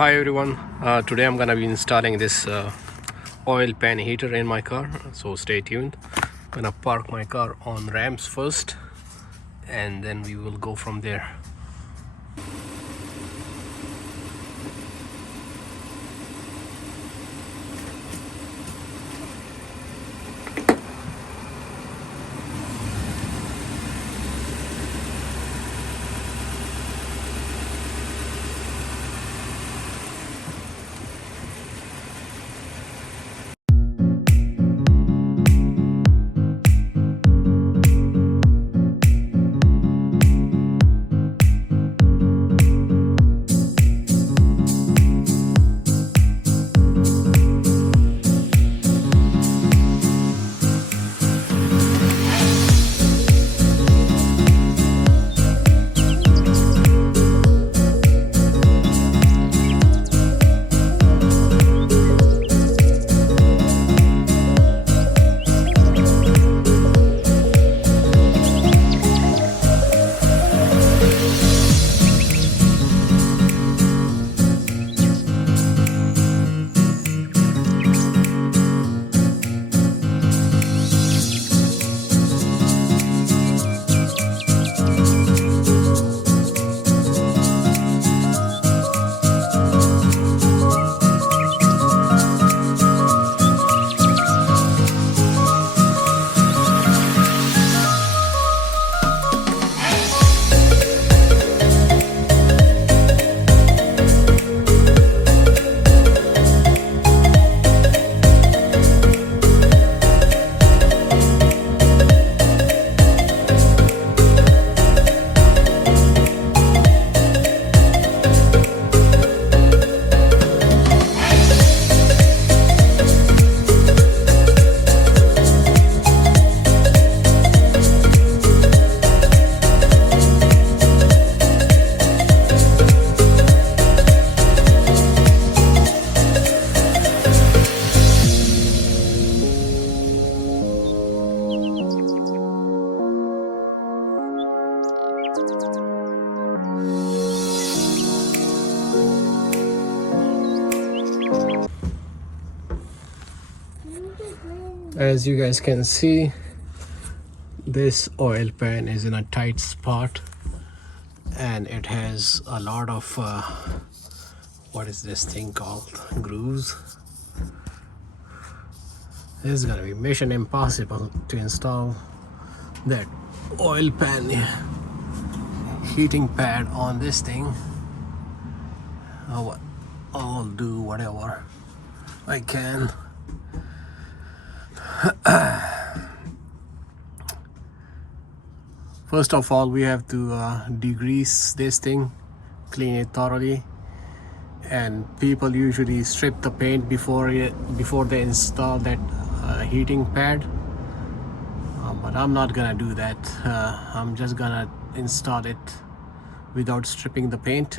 Hi everyone, today I'm gonna be installing this oil pan heater in my car, so stay tuned. I'm gonna park my car on ramps first and then we will go from there. As you guys can see, this oil pan is in a tight spot and it has a lot of what is this thing called, grooves. This is gonna be mission impossible to install that oil pan heating pad on this thing. I'll do whatever I can. First of all, we have to degrease this thing, clean it thoroughly, and people usually strip the paint before they install that heating pad, but I'm not gonna do that. I'm just gonna install it without stripping the paint.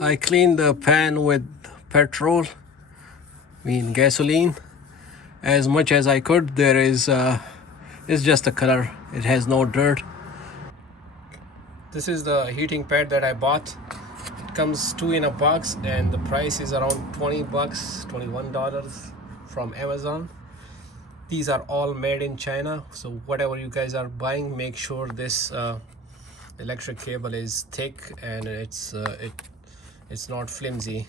I cleaned the pan with petrol, gasoline, as much as I could. There is it's just a color, it has no dirt. This is the heating pad that I bought. It comes 2 in a box and the price is around $20, $21 from Amazon. These are all made in China, so whatever you guys are buying, make sure this electric cable is thick and it's not flimsy.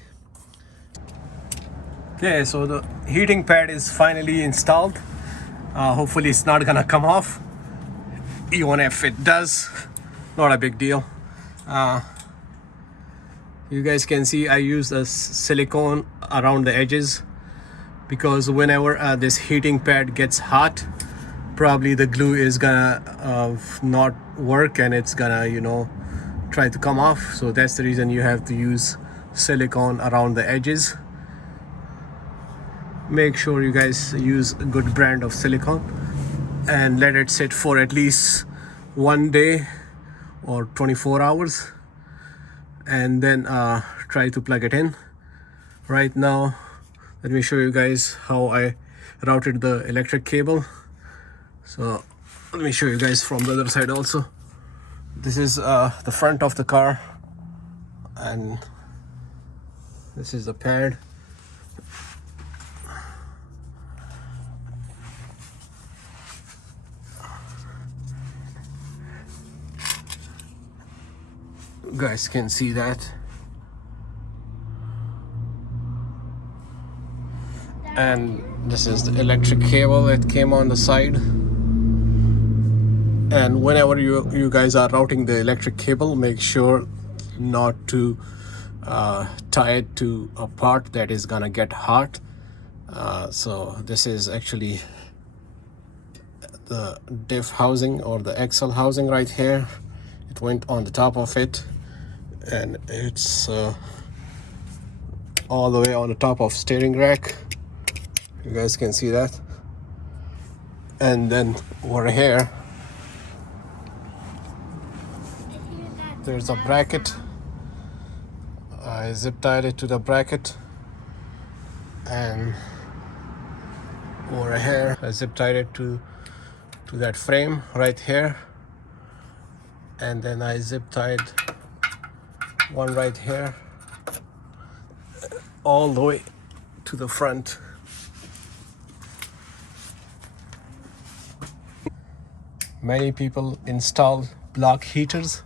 Okay, so the heating pad is finally installed. Hopefully it's not gonna come off. Even if it does, not a big deal. You guys can see I use a silicone around the edges because whenever this heating pad gets hot, probably the glue is gonna not work and it's gonna try to come off. So that's the reason you have to use silicone around the edges. Make sure you guys use a good brand of silicone and let it sit for at least 1 day or 24 hours and then try to plug it in. Right now, let me show you guys how I routed the electric cable. So let me show you guys from the other side also. This is the front of the car, and This is the pad. You guys can see that. And this is the electric cable that came on the side. And whenever you guys are routing the electric cable, make sure not to tie it to a part that is gonna get hot. So this is actually the diff housing or the axle housing right here. It went on the top of it, and it's all the way on the top of steering rack. You guys can see that. And then over here there's a bracket. I zip tied it to the bracket, and over here I zip tied it to that frame right here, and then I zip tied one right here all the way to the front. Many people install block heaters.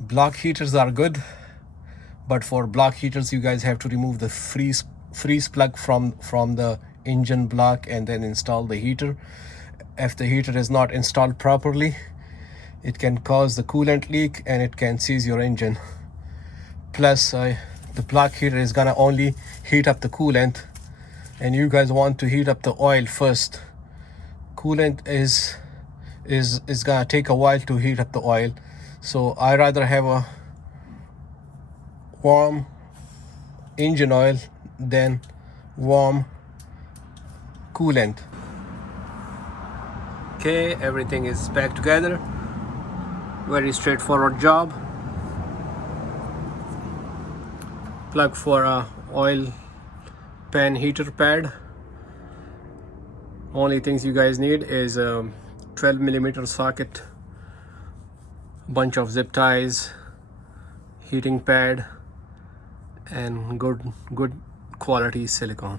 Block heaters are good, but for block heaters you guys have to remove the freeze plug from the engine block and then install the heater. If the heater is not installed properly, it can cause the coolant leak and it can seize your engine. Plus the block heater is gonna only heat up the coolant, and you guys want to heat up the oil first. Coolant is gonna take a while to heat up the oil, so I rather have a warm engine oil than warm coolant. Okay, everything is back together. Very straightforward job. Plug for a oil pan heater pad. Only things you guys need is a 12mm socket, bunch of zip ties, heating pad, and good quality silicone.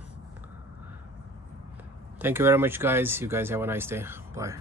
Thank you very much, guys. You guys have a nice day. Bye.